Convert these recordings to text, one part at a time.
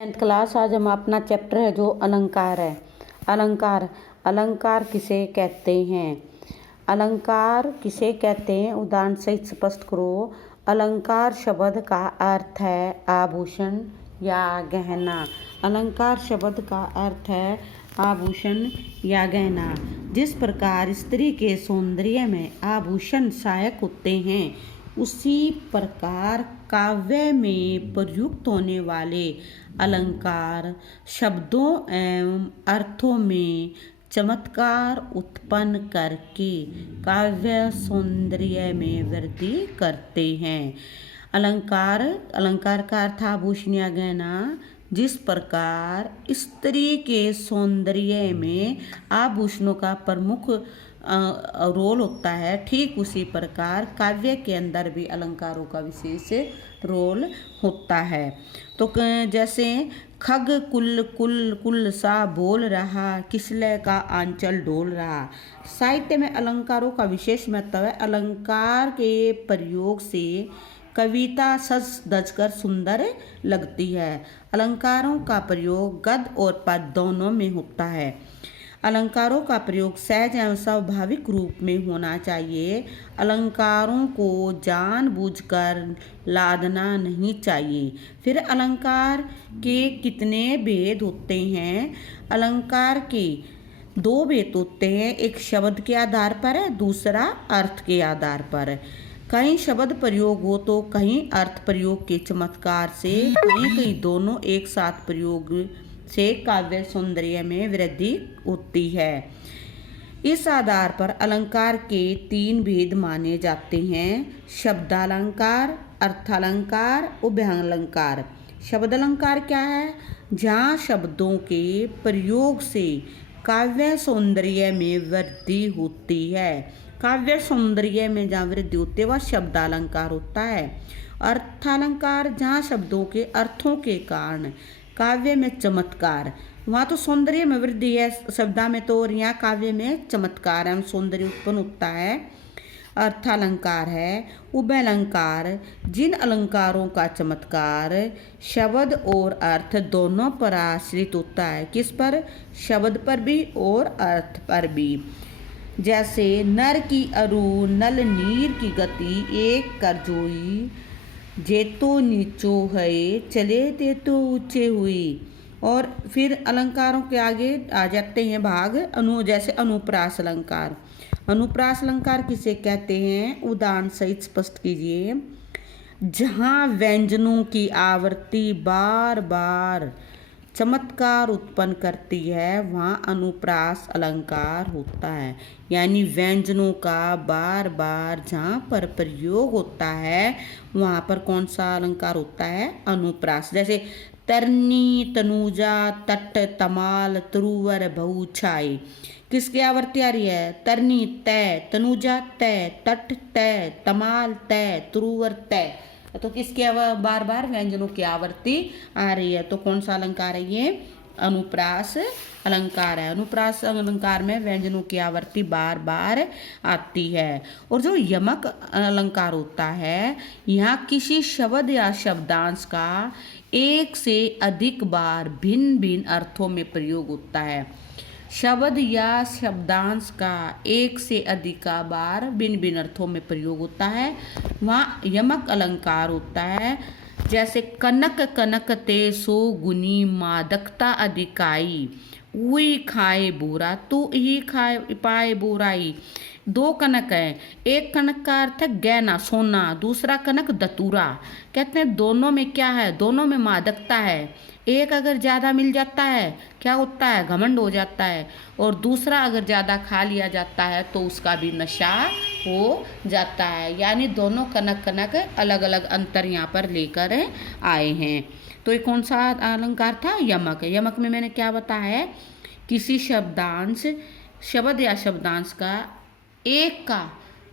Tenth class. आज हम अपना चैप्टर है जो अलंकार है। अलंकार अलंकार किसे कहते हैं? अलंकार किसे कहते हैं, उदाहरण सहित स्पष्ट करो। अलंकार शब्द का अर्थ है आभूषण या गहना। अलंकार शब्द का अर्थ है आभूषण या गहना। जिस प्रकार स्त्री के सौंदर्य में आभूषण सहायक होते हैं, उसी प्रकार काव्य में प्रयुक्त होने वाले अलंकार शब्दों एवं अर्थों में चमत्कार उत्पन्न करके काव्य सौंदर्य में वृद्धि करते हैं। अलंकार का अर्थ आभूषण या गहना। जिस प्रकार स्त्री के सौंदर्य में आभूषणों का प्रमुख रोल होता है, ठीक उसी प्रकार काव्य के अंदर भी अलंकारों का विशेष रोल होता है। तो जैसे खग कुल कुल कुल सा बोल रहा, किसलय का आंचल डोल रहा। साहित्य में अलंकारों का विशेष महत्व है। अलंकार के प्रयोग से कविता सज धज कर सुंदर लगती है। अलंकारों का प्रयोग गद्य और पद्य दोनों में होता है। अलंकारों का प्रयोग सहज एवं स्वाभाविक रूप में होना चाहिए। अलंकारों को जानबूझकर लादना नहीं चाहिए। फिर अलंकार के कितने भेद होते हैं? अलंकार के दो भेद होते हैं, एक शब्द के आधार पर है, दूसरा अर्थ के आधार पर। कहीं शब्द प्रयोग हो तो कहीं अर्थ प्रयोग के चमत्कार से, कहीं दोनों एक साथ प्रयोग से काव्य सौंदर्य में वृद्धि होती है। इस आधार पर अलंकार के तीन भेद माने जाते हैं: शब्दालंकार, अर्थालंकार, उभयालंकार। शब्द अलंकार क्या है? जहाँ शब्दों के प्रयोग से काव्य सौंदर्य में वृद्धि होती है। काव्य सौंदर्य में जहाँ वृद्धि होती है वह शब्दालंकार होता है। अर्थालंकार जहाँ शब्दों के अर्थों के कारण काव्य में चमत्कार, वहाँ तो सौंदर्य में वृद्धि है शब्दा में तो, और यहाँ काव्य में चमत्कार एवं सौंदर्य उत्पन्न होता है, अर्थालंकार है। उभयालंकार जिन अलंकारों का चमत्कार शब्द और अर्थ दोनों पर आश्रित होता है। किस पर? शब्द पर भी और अर्थ पर भी। जैसे नर की अरु नल नीर की गति एक कर जोई, जेतो नीचो है चले ते तो ऊंचे हुई। और फिर अलंकारों के आगे आ जाते हैं भाग जैसे अनुप्रास अलंकार। अनुप्रास अलंकार किसे कहते हैं, उदाहरण सहित स्पष्ट कीजिए। जहाँ व्यंजनों की आवृत्ति बार बार चमत्कार उत्पन्न करती है, वहाँ अनुप्रास अलंकार होता है। यानी व्यंजनों का बार बार जहाँ पर प्रयोग होता है, वहाँ पर कौन सा अलंकार होता है? अनुप्रास। जैसे तरनी, तनुजा, तट, तमाल, तुरुवर, बहु, छाई। किसकी आवृत्ति आ रही है? तरनी तय, तनुजा तय, तट तय, तमाल तय, तुरुवर तय। तो किसके बार बार व्यंजनों की आवृत्ति आ रही है, तो कौन सा अलंकार है ये? अनुप्रास अलंकार है। अनुप्रास अलंकार में व्यंजनों की आवृत्ति बार बार आती है। और जो यमक अलंकार होता है, यहाँ किसी शब्द या शब्दांश का एक से अधिक बार भिन्न भिन्न अर्थों में प्रयोग होता है। शब्द या शब्दांश का एक से अधिक बार भिन्न भिन्न अर्थों में प्रयोग होता है, वहाँ यमक अलंकार होता है। जैसे कनक कनक ते सो गुनी मादकता अधिकाई, उई खाए बोरा तू ही खाए पाए बोराई। दो कनक है, एक कनक का अर्थ है गहना सोना, दूसरा कनक दतूरा। कहते हैं दोनों में क्या है? दोनों में मादकता है। एक अगर ज़्यादा मिल जाता है क्या होता है? घमंड हो जाता है। और दूसरा अगर ज़्यादा खा लिया जाता है तो उसका भी नशा हो जाता है। यानी दोनों कनक कनक अलग अलग अंतर यहाँ पर लेकर आए हैं। तो ये कौन सा अलंकार था? यमक। यमक में मैंने क्या बताया है? किसी शब्दांश, शब्द या शब्दांश का एक का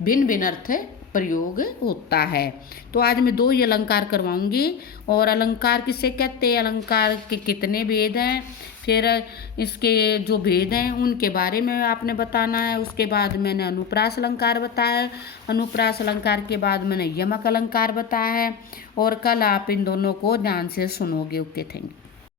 भिन्न भिन्न अर्थ प्रयोग होता है। तो आज मैं दो ही अलंकार करवाऊंगी। और अलंकार किसे कहते हैं, अलंकार के कितने भेद हैं, फिर इसके जो भेद हैं उनके बारे में आपने बताना है। उसके बाद मैंने अनुप्रास अलंकार बताया है। अनुप्रास अलंकार के बाद मैंने यमक अलंकार बताया है। और कल आप इन दोनों को ध्यान से सुनोगे। Okay, thank you.